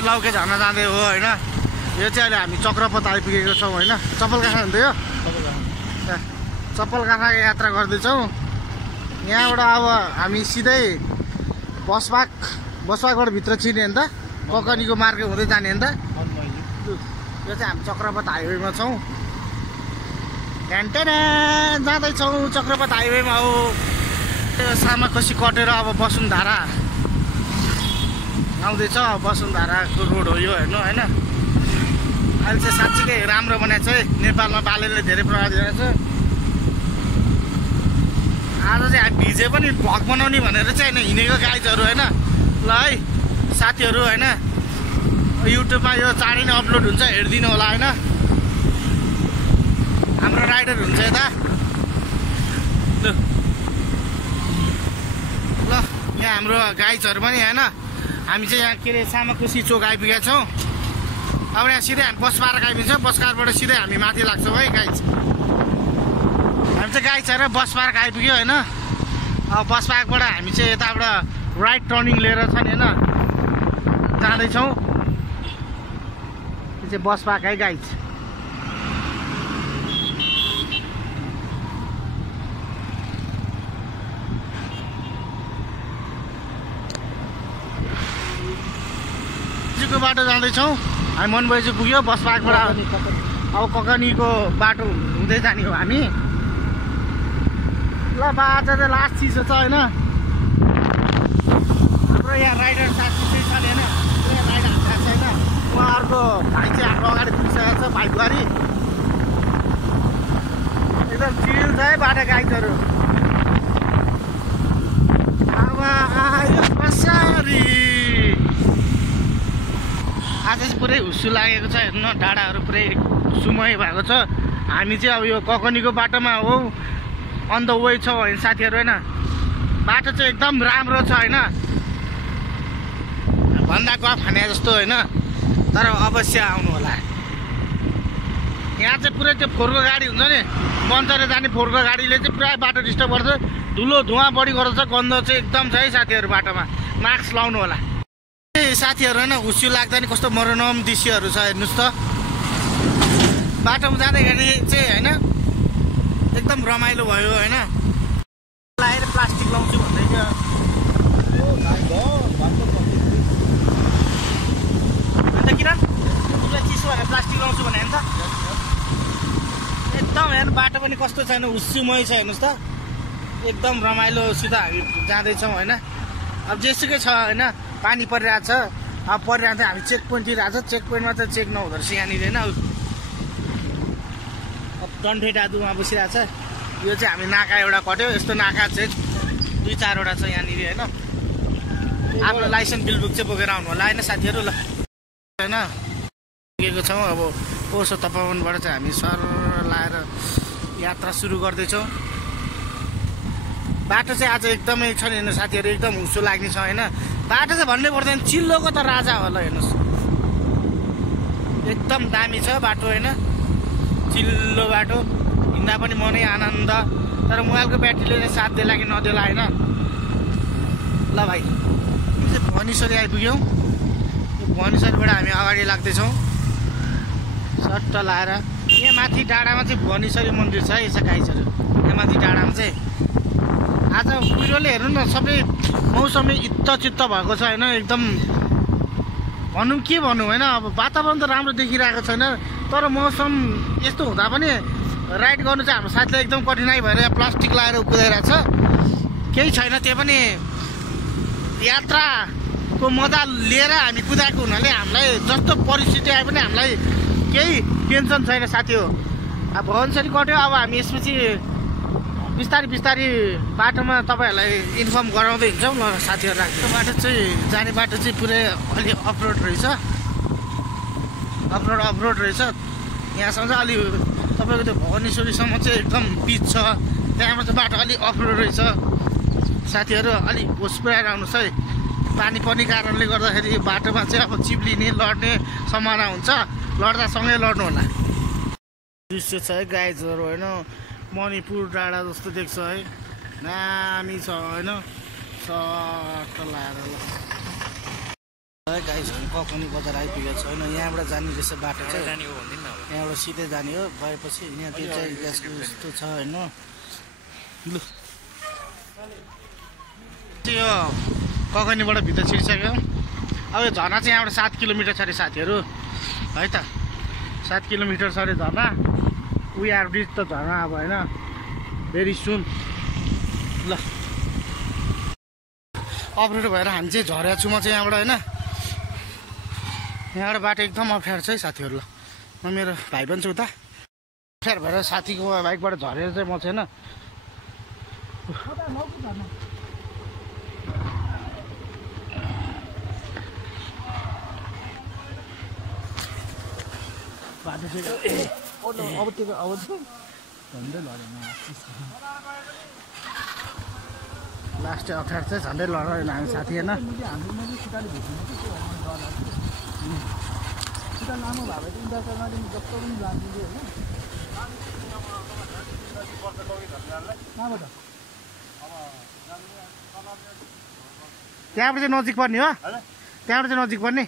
लौके झर्न जाँदै हो होइन। यो चाहिँ अहिले हामी चक्रपथ आइपुगेको छौँ होइन। चप्पलकाखा हुन्थ्यो यो चप्पलकाखाको यात्रा गर्दैछौँ। यहाँबाट अब हामी सिधै बसपाकबाट भित्र छिर्ने नि त, ककनीको मार्ग हुँदै जाने नि त। यो चाहिँ हामी चक्रपथ हाइवेमा छौँ। टेन्टेना जाँदैछौँ चक्रपथ हाइवेमा हो। त्यो सामाखसी कटेर अब वसुन्धरा आउँदैछ। वसुन्धराको रोड हो यो हेर्नु होइन। अहिले चाहिँ साँच्चीकै राम्रो बनाएको छ है। नेपालमा बालेले धेरै प्रभाव दिएको छ। आज चाहिँ हामी भिजे पनि भ्लग बनाउने भनेर चाहिँ होइन हिँडेको गाइजहरू होइन। ल है साथीहरू होइन, युट्युबमा यो चाँडै नै अपलोड हुन्छ, हेरिदिनु होला होइन। हाम्रो राइडर हुन्छ यता। ल यहाँ हाम्रो गाइजहरू पनि होइन। हामी चाहिँ यहाँ के अरे सामाखुसी चोक आइपुगेका छौँ। अब यहाँ सिधै हामी बस पार्क आइपुग्छौँ। बस पार्कबाट सिधै हामी माथि लाग्छौँ है गाइज। हामी चाहिँ गाइजहरू बस पार्क आइपुग्यो होइन। अब बस पार्कबाट हामी चाहिँ यताबाट राइट टर्निङ लिएर छ नि होइन जाँदैछौँ। यो चाहिँ बस पार्क है गाइज। को बाटो जाँदैछौँ हामी। मनबैजु पुग्यो बस पार्कबाट। अब ककनीको बाटो हुँदै जाने हो हामी। ल बाटो चाहिँ लास्ट चिसो छ होइन। हाम्रो यहाँ राइडर साथी चाहिँ छ नि होइन। यहाँ राइड हान्दिएको छ होइन। उहाँहरूको भाइ चाहिँ हाम्रो अगाडि पुगिसकेको छ बाइक गाडी। एकदम चिल छ है बाटो गाइडहरू। अब आयो कसरी आज चाहिँ पुरै हुस्सु लागेको छ हेर्नु। डाँडाहरू पुरै सुमय भएको छ। हामी चाहिँ अब यो ककनीको बाटोमा हो, अन द वे छ होइन साथीहरू होइन। बाटो चाहिँ एकदम राम्रो छ होइन। भन्दा गफ खाने जस्तो होइन। तर अवश्य आउनु होला। यहाँ चाहिँ पुरै त्यो फोहोरको गाडी हुन्छ नि, बन्चर जाने फोहोरको गाडीले चाहिँ पुरा बाटो डिस्टर्ब गर्छ। धुलो धुवा बढी गर्छ। गन्ध चाहिँ एकदम छ है साथीहरू बाटोमा। मास्क लाउनु होला साथीहरू होइन। हुस्सु लाग्दा नि कस्तो मनोरम दृश्यहरू छ हेर्नुहोस् त। बाटोमा जाँदाखेरि चाहिँ होइन एकदम रमाइलो भयो होइन। लाएर प्लास्टिक लाउँछु भन्दै थियो। अन्त किन उसलाई चिसो भनेर प्लास्टिक लाउँछु भने नि त। एकदम हेर्नु बाटो पनि कस्तो छैन, हुस्सुमै छ हेर्नुहोस् त। एकदम रमाइलोसित हामी जाँदैछौँ होइन। अब जेसुकै छ होइन। पानी परिरहेको छ। अब परिरहेको चाहिँ हामी चेक पोइन्टतिर आएको छ। चेक पोइन्टमा चाहिँ चेक नहुँदो रहेछ यहाँनिर होइन। अब टन्ठे डादुमा बसिरहेको छ। यो चाहिँ हामी नाका एउटा कट्यो। यस्तो नाका चाहिँ 2-4वटा छ यहाँनिर होइन। आफ्नो लाइसेन्स बिल बुक चाहिँ बोकेर आउनु होला होइन साथीहरू। ल होइन पुगेको छौँ। अब पोसो तपोवनबाट चाहिँ हामी सर लाएर यात्रा सुरु गर्दैछौँ। बाटो चाहिँ आज एकदमै छ नि हेर्नु साथीहरू। एकदम हुस्सु लाग्ने छ होइन। बाटो चाहिँ भन्नै पर्दैन, चिल्लोको त राजा होला हेर्नुहोस्। एकदम दामी छ बाटो होइन। चिल्लो बाटो, हिँड्दा पनि मनै आनन्द। तर मोबाइलको ब्याट्रीले साथ देला कि नदेला होइन। ल भाइ यो चाहिँ भुवनेश्वरी आइपुग्यौँ। यो भुवनेश्वरबाट हामी अगाडि लाग्दैछौँ सट्ट लाएर। यहाँ माथि डाँडामा चाहिँ भुवनेश्वरी मन्दिर छ है गाइजहरू। यहाँ माथि डाँडामा चाहिँ आज कुहिरोले हेर्नु न सबै मौसमै चित्त भएको छ होइन। एकदम भनौँ के भनौँ होइन। अब वातावरण त राम्रो देखिरहेको छैन। तर मौसम यस्तो हुँदा पनि राइड गर्नु चाहिँ हाम्रो साथीलाई एकदम कठिनाइ भएर प्लास्टिक लगाएर कुदाइरहेको छ। केही छैन, त्यो पनि यात्राको मजा लिएर हामी कुदाएको हुनाले हामीलाई जस्तो परिस्थिति आए पनि हामीलाई केही टेन्सन छैन साथी हो। अब भुवनेश्वरी कट्यो। अब हामी यसपछि बिस्तारै बाटोमा तपाईँहरूलाई इन्फर्म गराउँदै हिँड्छौँ। ल साथीहरू राख्छ। बाटो चाहिँ जाने बाटो चाहिँ पुरै अलि अफरोड रहेछ। अफरोड रहेछ। यहाँसम्म चाहिँ अलि तपाईँको त्यो भुवनेश्वरीसम्म चाहिँ एकदम पिच छ। त्यहाँबाट चाहिँ बाटो अलिक अफरोड रहेछ साथीहरू। अलिक होस पुऱ्याएर आउनुहोस् है। पानी पर्ने कारणले गर्दाखेरि बाटोमा चाहिँ अब चिप्लिने लड्ने सम्भावना हुन्छ। लड्दा सँगै लड्नु होला। दृश्य छ है गाइजहरू होइन। मणिपुर डाँडा जस्तो देख्छ है। दामी छ होइन। सट्ट लाएर ल है गाइस, हामी कफनी बजार आइपुगेको छ होइन। यहाँबाट जाने रहेछ बाटो चाहिँ, यहाँबाट सिधै जाने हो। गएपछि यहाँ त्यो चाहिँ ग्यासको यस्तो छ होइन। लु यो कफनीबाट भित्र छिरिसक्यो। अब यो झर्ना चाहिँ यहाँबाट 7 किलोमिटर छ अरे साथीहरू है त। 7 किलोमिटर छ अरे झर्ना। वी आर रिच त झर्ना अब होइन, भेरी सुन। ल अप्ठ्यारो भएर हामी चाहिँ झरेको छु म चाहिँ यहाँबाट होइन। यहाँबाट बाटो एकदम अप्ठ्यारो छ है साथीहरू। ल म मेरो भाइ पनि छु उता, अप्ठ्यारो भएर साथीको बाइकबाट झरेर चाहिँ म चाहिँ होइन बाटो चाहिँ अब त्यो झन्डै लडेन। लास्ट अप्ठ्यारो चाहिँ झन्डै लडेन हामी साथी होइन। त्यहाँबाट चाहिँ नजिक पर्ने हो, त्यहाँबाट चाहिँ नजिक पर्ने।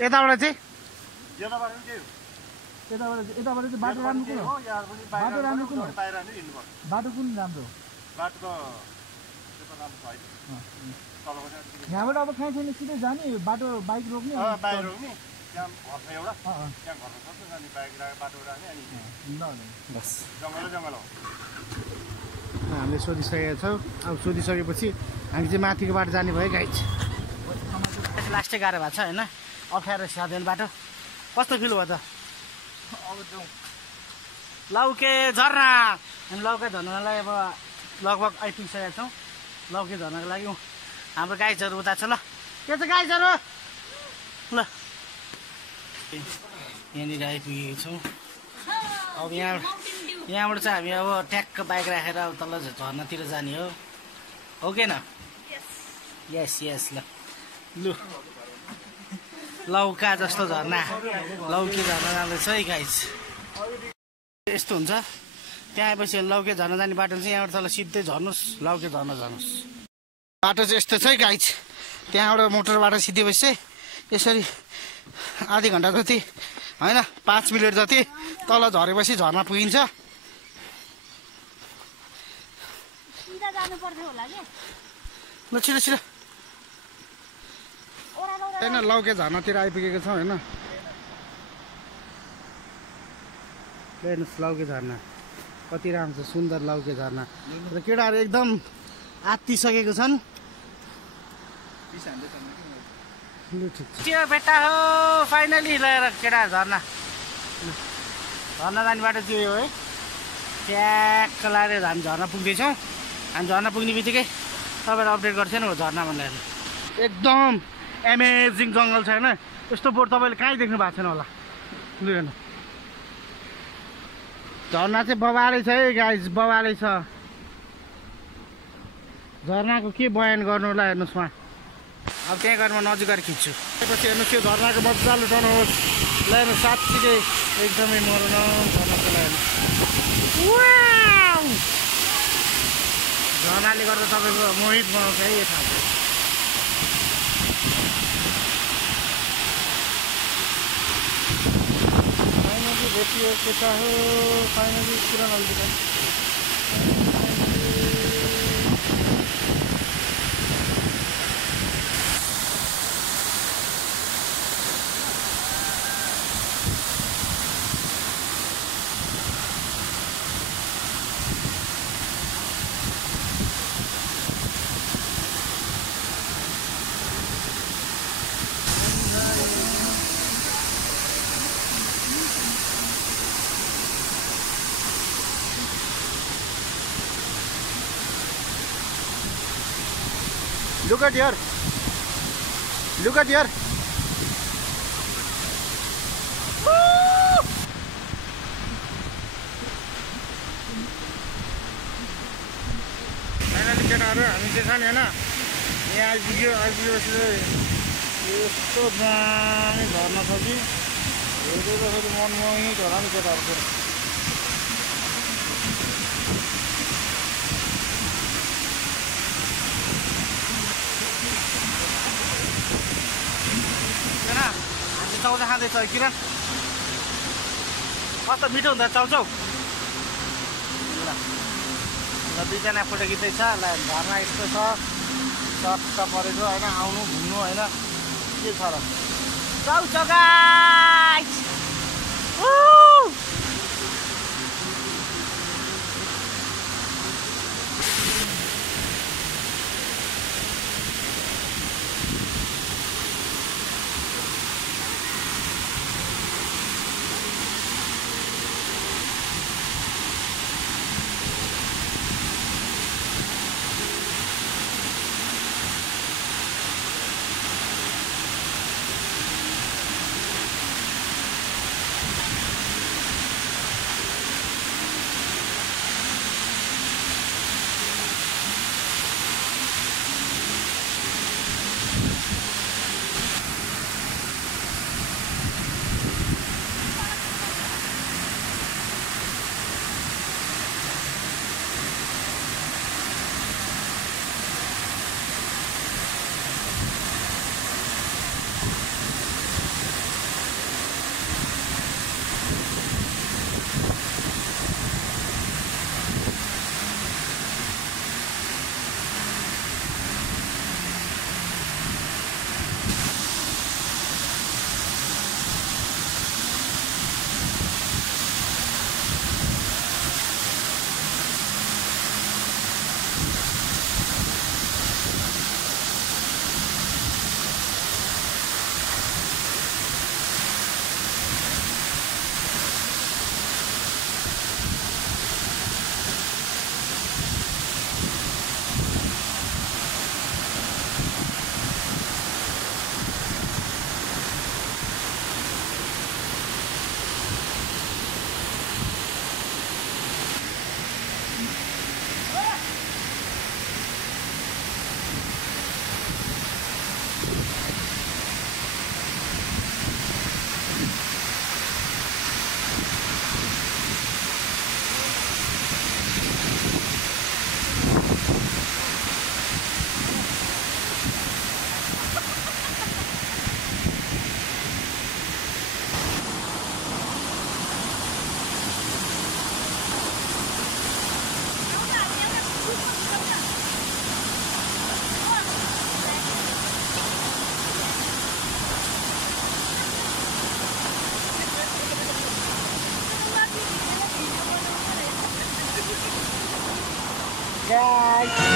यताबाट चाहिँ यताबाट चाहिँ बाटो राम्रो कुन हो? बाटो राम्रो कुन हो? बाटो कुन राम्रो? यहाँबाट अब कहीँ छैन, सिधै जाने बाटो, बाइक रोक्ने बस। हामीले सोधिसकेका छौँ। अब सोधिसकेपछि हामी चाहिँ माथिको बाटो जाने भयो गाइज। लास्टै गाह्रो भएको छ होइन, अप्ठ्यारो साधन बाटो। कस्तो फिल भयो त? लौके झर्ना, हामी लौके झर्नालाई अब लगभग आइपुगिसकेका छौँ। लौके झर्नको लागि हाम्रो गाइजहरू उता छ। ल के छ गाइजहरू? ल यहाँनिर आइपुगेको छौँ। अब यहाँबाट चाहिँ हामी अब ट्याक्क बाइक राखेर अब तल झर्नातिर जाने हो कि न? यस यस। ल लु लौका जस्तो झर्ना, लौके झर्ना जाँदैछ है गाइज। यस्तो हुन्छ, त्यहाँ आएपछि लौके झर्ना जाने बाटो चाहिँ यहाँबाट तल सिधै झर्नुहोस्, लौके झर्ना झर्नुहोस्। बाटो चाहिँ यस्तो छ है गाइज। त्यहाँबाट मोटरबाट सिधेपछि चाहिँ यसरी आधी घन्टा जति होइन, 5 मिनट जति तल झरेपछि झर्ना पुगिन्छ। ल छिटो छिटो होइन, लौके झर्नातिर आइपुगेको छौँ होइन। हेर्नुहोस् लौके झर्ना कति राम्रो छ, सुन्दर लौके झर्ना। र केटाहरू एकदम आत्तिसकेको छन्। त्यो बेटा हो फाइनली लिएर केटा झर्ना जाने बाटो त्यो हो है। ट्याक्क लगाएर हामी झर्ना पुग्दैछौँ। हामी झर्ना पुग्ने बित्तिकै तपाईँलाई अपडेट गर्छ नि झर्ना भनेर। एकदम एमेजिङ जङ्गल छ होइन। यस्तो बोर्ड तपाईँले कहीँ देख्नु भएको छैन होला। लु हेर्नु झर्ना चाहिँ बबालै छ है गाइज, बबालै छ। झर्नाको के बयान गर्नु होला हेर्नुहोस् उहाँ। अब त्यहाँ गएर म नजिक गएर खिच्छु। त्यसपछि हेर्नुहोस् त्यो झर्नाको मजाले उठाउनुहोस्। ल हेर्नु साँच्चीकै एकदमै मर्न झर्नाको हेर्नु। झर्नाले गर्दा तपाईँको मोहित बनाउँछ है यो ठाउँ। फाइनली भेटियो केटा हो, फाइनली पुरा नजिक। Look at here. Look at here. Finally केटाहरु हामी चाहिँ छ नि हैन, यहाँ आइपुगेपछि यस्तो दामी झर्ना छ कि हेर्दैखेरि मनमोही झर्ना नि केटाहरुको। खाँदैछ किरण कस्तो मिठो हुन्छ चाउचाउ ल दुईजना फोटो खिच्दैछ ल घरमा यस्तो छ सट्ट परेको होइन आउनु घुम्नु होइन के छ र चाउचाउ गाइस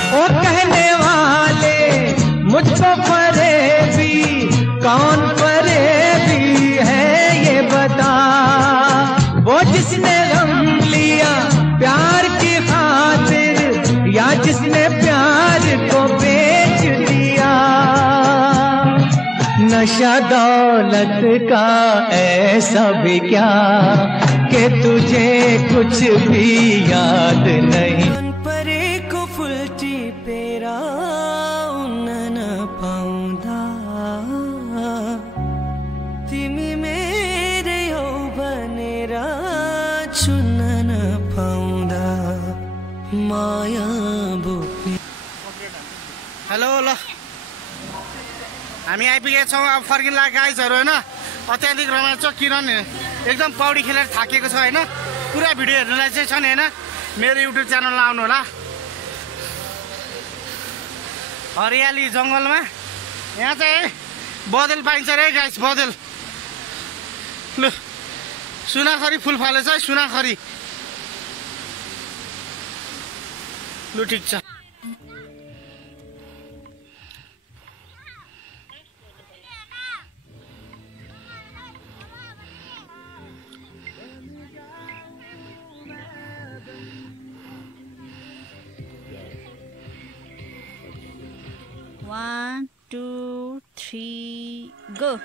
ओ कहने वाले मुझको फरेबी कौन फरेबी है ये बता। वो जिसने गम लिया प्यार की खातिर या जिसने प्यार को बेच दिया। नशा दौलत का ऐसा भी क्या कि तुझे कुछ भी याद नहीं। तिमी मेरे हो भनेर छुन्न नपाउँदा माया बोक्ने। हेलो ल हामी आइपुगेका छौँ। अब फर्किन लागेका गाइजहरू होइन। अत्याधिक रमाइलो छ। किरण एकदम पौडी खेलेर थाकेको छ होइन। पुरा भिडियो हेर्नुलाई चाहिँ छ नि होइन। मेरो युट्युब च्यानलमा आउनु होला। हरियाली जङ्गलमा यहाँ चाहिँ बदल पाइन्छ रे गाइस। बदल लु सुनाखरी फुल फलेछ है। सुनाखरी लु ठिक छ। One, 2, 3, go.